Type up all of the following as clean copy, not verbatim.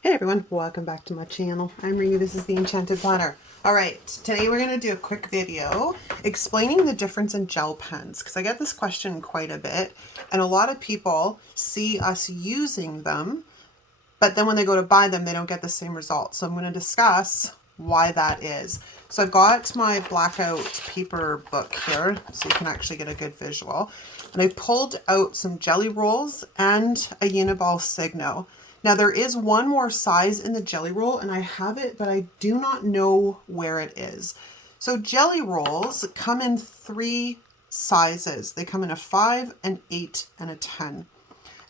Hey everyone, welcome back to my channel. I'm Reenie, this is the Enchanted Planner. Alright, today we're going to do a quick video explaining the difference in gel pens, because I get this question quite a bit, and a lot of people see us using them, but then when they go to buy them, they don't get the same result. So I'm going to discuss why that is. So I've got my blackout paper book here, so you can actually get a good visual. And I pulled out some jelly rolls and a Unibal Signo. Now there is one more size in the jelly roll, and I have it, but I do not know where it is. So jelly rolls come in 3 sizes. They come in a 5, an 8, and a 10.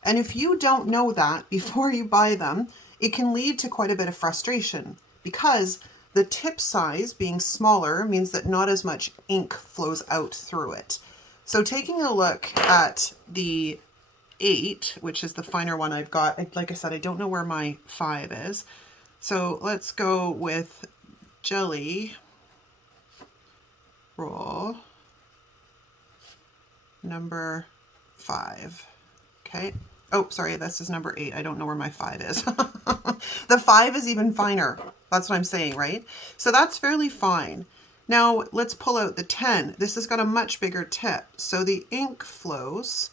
And if you don't know that before you buy them, it can lead to quite a bit of frustration because the tip size being smaller means that not as much ink flows out through it. So taking a look at the 8, which is the finer one I've got, like I said, I don't know where my 5 is. So let's go with jelly roll number 5. Okay. Oh, sorry, this is number 8. I don't know where my 5 is. The 5 is even finer. That's what I'm saying, right? So that's fairly fine. Now let's pull out the 10. This has got a much bigger tip. So the ink flows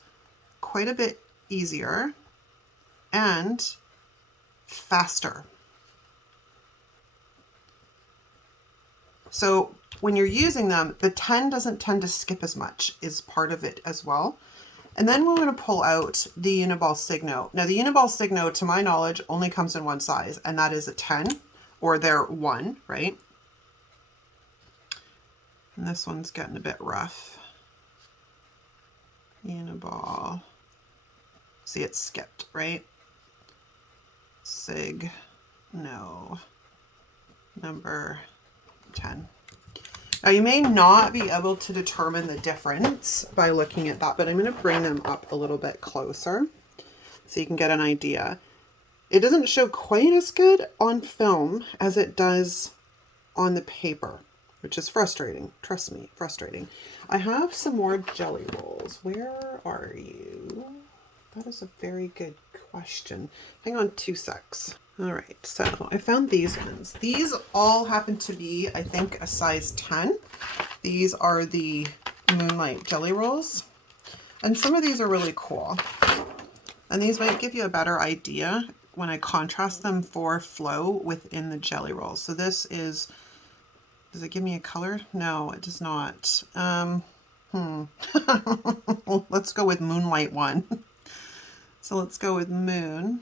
quite a bit easier and faster. So when you're using them, the 10 doesn't tend to skip as much, is part of it as well. And then we're going to pull out the Unibal Signo. Now the Unibal Signo, to my knowledge, only comes in one size, and that is a 10, or they're 1, right? And this one's getting a bit rough. Unibal. See, it's skipped, right? Signo number 10. Now you may not be able to determine the difference by looking at that, but I'm going to bring them up a little bit closer so you can get an idea. It doesn't show quite as good on film as it does on the paper, which is frustrating. Trust me, frustrating. I have some more jelly rolls. Where are you? That is a very good question. Hang on 2 secs. All right, so I found these ones. These all happen to be, I think, a size 10. These are the Moonlight jelly rolls. And some of these are really cool. And these might give you a better idea when I contrast them for flow within the jelly rolls. So this is, does it give me a color? No, it does not. Let's go with Moonlight one. So let's go with Moonlight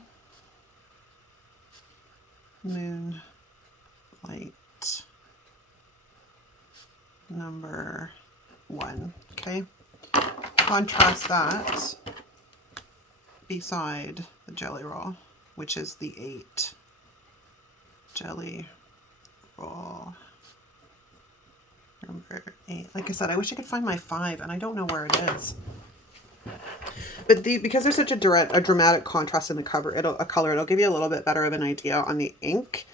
number 1. Okay. Contrast that beside the jelly roll, which is the 8. Jelly roll number 8. Like I said, I wish I could find my 5, and I don't know where it is. But because there's such a dramatic contrast in the color, it'll give you a little bit better of an idea on the ink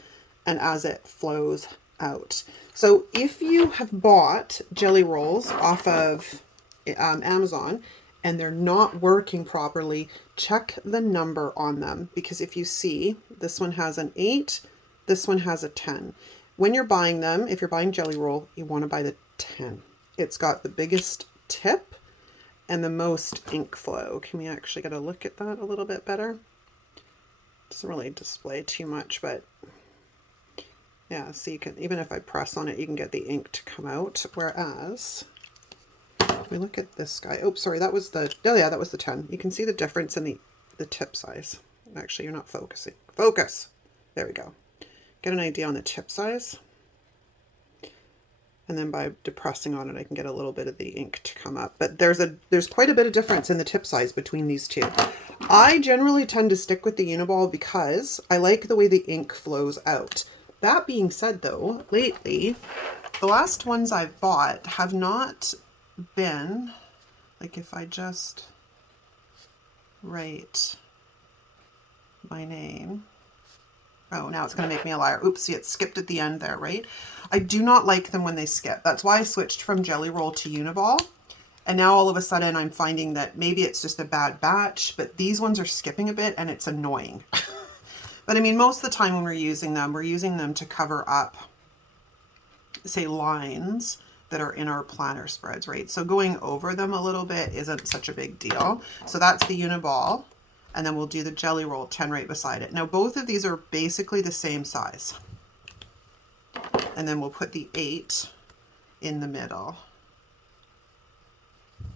and as it flows out. So if you have bought jelly rolls off of Amazon and they're not working properly, check the number on them, because if you see, this one has an 8, this one has a 10. When you're buying them, if you're buying jelly roll, you want to buy the 10. It's got the biggest tip and the most ink flow. Can we actually get a look at that a little bit better? Doesn't really display too much, but yeah, so you can, even if I press on it, you can get the ink to come out. Whereas, we look at this guy. Oh, sorry, that was the, oh yeah, that was the 10. You can see the difference in the tip size. Actually, you're not focusing. Focus! There we go. Get an idea on the tip size. And then by depressing on it, I can get a little bit of the ink to come up. But there's quite a bit of difference in the tip size between these two. I generally tend to stick with the Unibal because I like the way the ink flows out. That being said though, lately, the last ones I've bought have not been, like if I just write my name. Oh, now it's going to make me a liar. Oops, see, it skipped at the end there, right? I do not like them when they skip. That's why I switched from jelly roll to Unibal. And now all of a sudden I'm finding that maybe it's just a bad batch, but these ones are skipping a bit and it's annoying. But I mean, most of the time when we're using them to cover up, say, lines that are in our planner spreads, right? So going over them a little bit isn't such a big deal. So that's the Unibal, and then we'll do the Jelly Roll 10 right beside it. Now both of these are basically the same size. And then we'll put the 8 in the middle,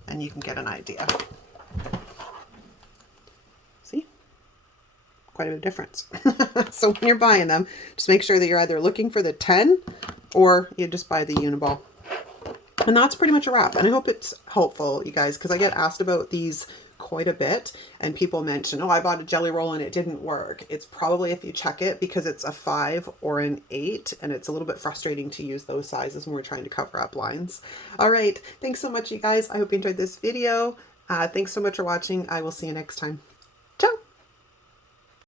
and you can get an idea. See? Quite a bit of difference. So when you're buying them, just make sure that you're either looking for the 10 or you just buy the Unibal. And that's pretty much a wrap. And I hope it's helpful, you guys, because I get asked about these quite a bit, and people mention, oh, I bought a Jelly Roll and it didn't work. It's probably, if you check it, because it's a 5 or an 8, and it's a little bit frustrating to use those sizes when we're trying to cover up lines. All right, thanks so much, you guys. I hope you enjoyed this video. Thanks so much for watching. I will see you next time.